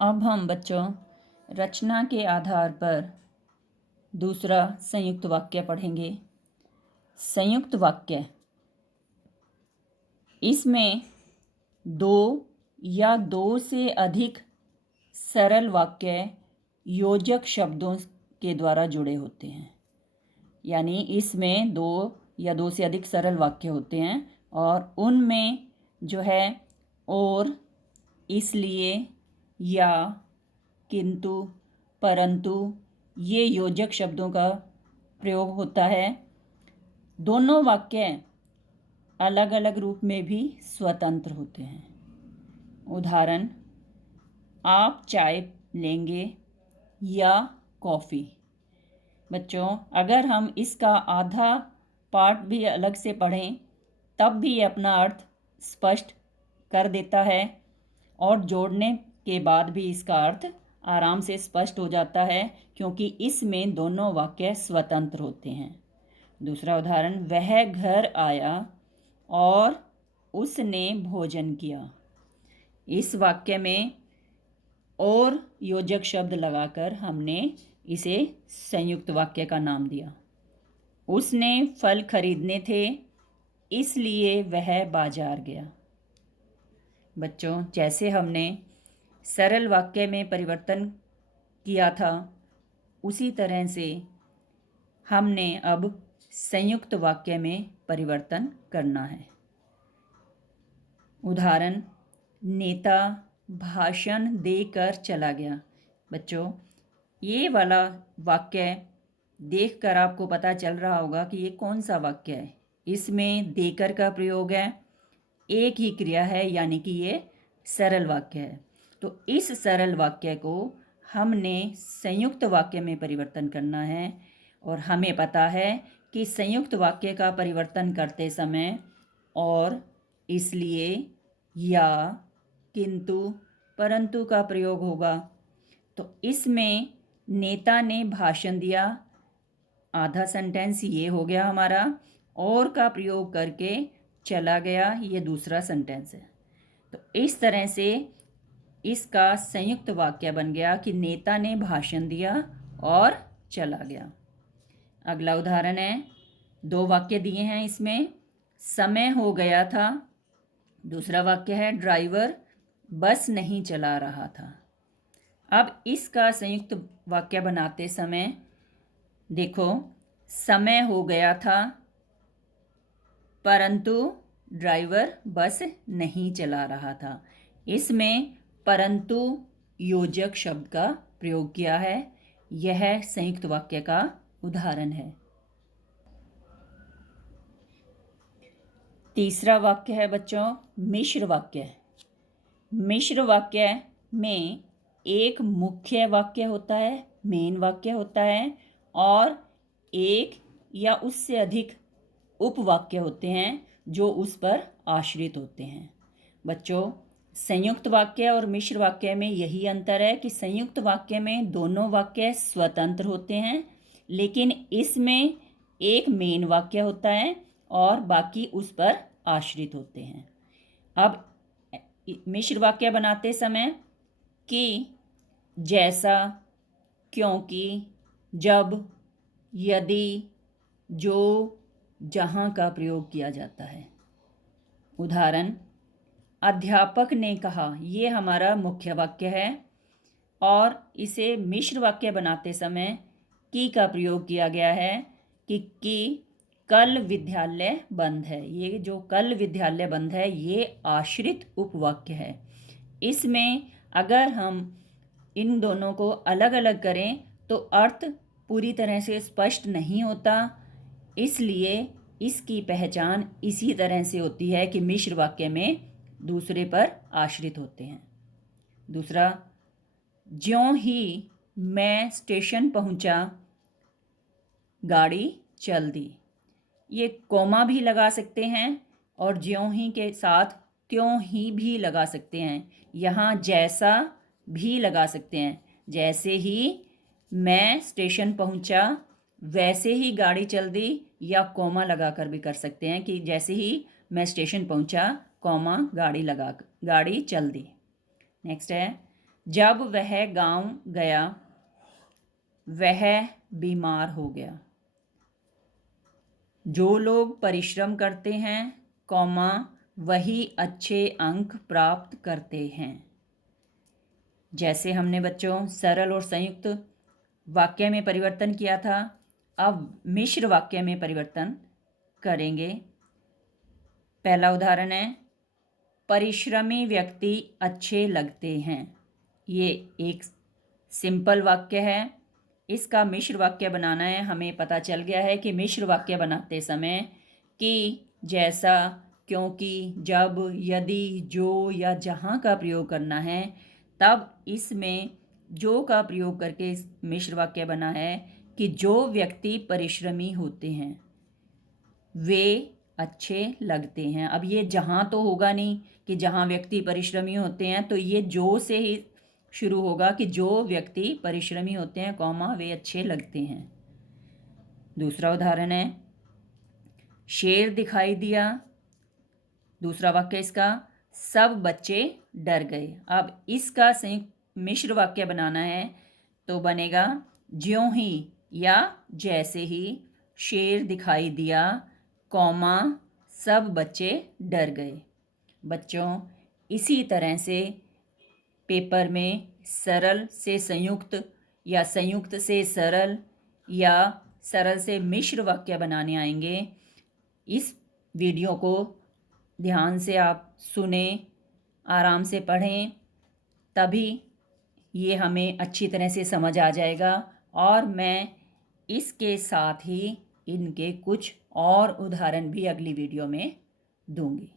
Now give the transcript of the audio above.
अब हम बच्चों रचना के आधार पर दूसरा संयुक्त वाक्य पढ़ेंगे। संयुक्त वाक्य, इसमें दो या दो से अधिक सरल वाक्य योजक शब्दों के द्वारा जुड़े होते हैं। यानी इसमें दो या दो से अधिक सरल वाक्य होते हैं और उनमें जो है और, इसलिए, या, किंतु, परंतु ये योजक शब्दों का प्रयोग होता है। दोनों वाक्य अलग अलग रूप में भी स्वतंत्र होते हैं। उदाहरण, आप चाय लेंगे या कॉफ़ी। बच्चों, अगर हम इसका आधा पार्ट भी अलग से पढ़ें तब भी ये अपना अर्थ स्पष्ट कर देता है और जोड़ने के बाद भी इसका अर्थ आराम से स्पष्ट हो जाता है, क्योंकि इसमें दोनों वाक्य स्वतंत्र होते हैं। दूसरा उदाहरण, वह घर आया और उसने भोजन किया। इस वाक्य में और योजक शब्द लगाकर हमने इसे संयुक्त वाक्य का नाम दिया। उसने फल खरीदने थे, इसलिए वह बाजार गया। बच्चों, जैसे हमने सरल वाक्य में परिवर्तन किया था, उसी तरह से हमने अब संयुक्त वाक्य में परिवर्तन करना है। उदाहरण, नेता भाषण देकर चला गया। बच्चों, ये वाला वाक्य देखकर आपको पता चल रहा होगा कि ये कौन सा वाक्य है। इसमें देकर का प्रयोग है, एक ही क्रिया है, यानी कि ये सरल वाक्य है। तो इस सरल वाक्य को हमने संयुक्त वाक्य में परिवर्तन करना है और हमें पता है कि संयुक्त वाक्य का परिवर्तन करते समय और, इसलिए, या, किंतु, परंतु का प्रयोग होगा। तो इसमें नेता ने भाषण दिया, आधा सेंटेंस ये हो गया हमारा, और का प्रयोग करके चला गया, ये दूसरा सेंटेंस है। तो इस तरह से इसका संयुक्त वाक्य बन गया कि नेता ने भाषण दिया और चला गया। अगला उदाहरण है, दो वाक्य दिए हैं इसमें, समय हो गया था। दूसरा वाक्य है, ड्राइवर बस नहीं चला रहा था। अब इसका संयुक्त वाक्य बनाते समय देखो, समय हो गया था परंतु ड्राइवर बस नहीं चला रहा था। इसमें परंतु योजक शब्द का प्रयोग किया है। यह संयुक्त वाक्य का उदाहरण है। तीसरा वाक्य है बच्चों, मिश्र वाक्य। मिश्र वाक्य में एक मुख्य वाक्य होता है, मेन वाक्य होता है, और एक या उससे अधिक उपवाक्य होते हैं जो उस पर आश्रित होते हैं। बच्चों, संयुक्त वाक्य और मिश्र वाक्य में यही अंतर है कि संयुक्त वाक्य में दोनों वाक्य स्वतंत्र होते हैं, लेकिन इसमें एक मेन वाक्य होता है और बाकी उस पर आश्रित होते हैं। अब मिश्र वाक्य बनाते समय कि, जैसा, क्योंकि, जब, यदि, जो, जहाँ का प्रयोग किया जाता है। उदाहरण, अध्यापक ने कहा, ये हमारा मुख्य वाक्य है और इसे मिश्र वाक्य बनाते समय की का प्रयोग किया गया है कि कल विद्यालय बंद है। ये जो कल विद्यालय बंद है ये आश्रित उपवाक्य है। इसमें अगर हम इन दोनों को अलग अलग करें तो अर्थ पूरी तरह से स्पष्ट नहीं होता, इसलिए इसकी पहचान इसी तरह से होती है कि मिश्र वाक्य में दूसरे पर आश्रित होते हैं। दूसरा, ज्यों ही मैं स्टेशन पहुंचा गाड़ी चल दी। ये कोमा भी लगा सकते हैं और ज्यों ही के साथ त्यों ही भी लगा सकते हैं। यहाँ जैसा भी लगा सकते हैं, जैसे ही मैं स्टेशन पहुंचा वैसे ही गाड़ी चल दी, या कोमा लगाकर भी कर सकते हैं कि जैसे ही मैं स्टेशन पहुंचा, कोमा गाड़ी चल दी। नेक्स्ट है, जब वह गांव गया वह बीमार हो गया। जो लोग परिश्रम करते हैं, कौमा, वही अच्छे अंक प्राप्त करते हैं। जैसे हमने बच्चों सरल और संयुक्त वाक्य में परिवर्तन किया था, अब मिश्र वाक्य में परिवर्तन करेंगे। पहला उदाहरण है, परिश्रमी व्यक्ति अच्छे लगते हैं। ये एक सिंपल वाक्य है। इसका मिश्र वाक्य बनाना है। हमें पता चल गया है कि मिश्र वाक्य बनाते समय कि, जैसा, क्योंकि, जब, यदि, जो या जहाँ का प्रयोग करना है। तब इसमें जो का प्रयोग करके इस मिश्र वाक्य बना है कि जो व्यक्ति परिश्रमी होते हैं वे अच्छे लगते हैं। अब ये जहाँ तो होगा नहीं कि जहाँ व्यक्ति परिश्रमी होते हैं, तो ये जो से ही शुरू होगा कि जो व्यक्ति परिश्रमी होते हैं, कौमा, वे अच्छे लगते हैं। दूसरा उदाहरण है, शेर दिखाई दिया। दूसरा वाक्य इसका, सब बच्चे डर गए। अब इसका संयुक्त मिश्र वाक्य बनाना है तो बनेगा, ज्यों ही या जैसे ही शेर दिखाई दिया, कौमा, सब बच्चे डर गए। बच्चों, इसी तरह से पेपर में सरल से संयुक्त या संयुक्त से सरल या सरल से मिश्र वाक्य बनाने आएंगे। इस वीडियो को ध्यान से आप सुने, आराम से पढ़ें, तभी ये हमें अच्छी तरह से समझ आ जाएगा। और मैं इसके साथ ही इनके कुछ और उदाहरण भी अगली वीडियो में दूंगी।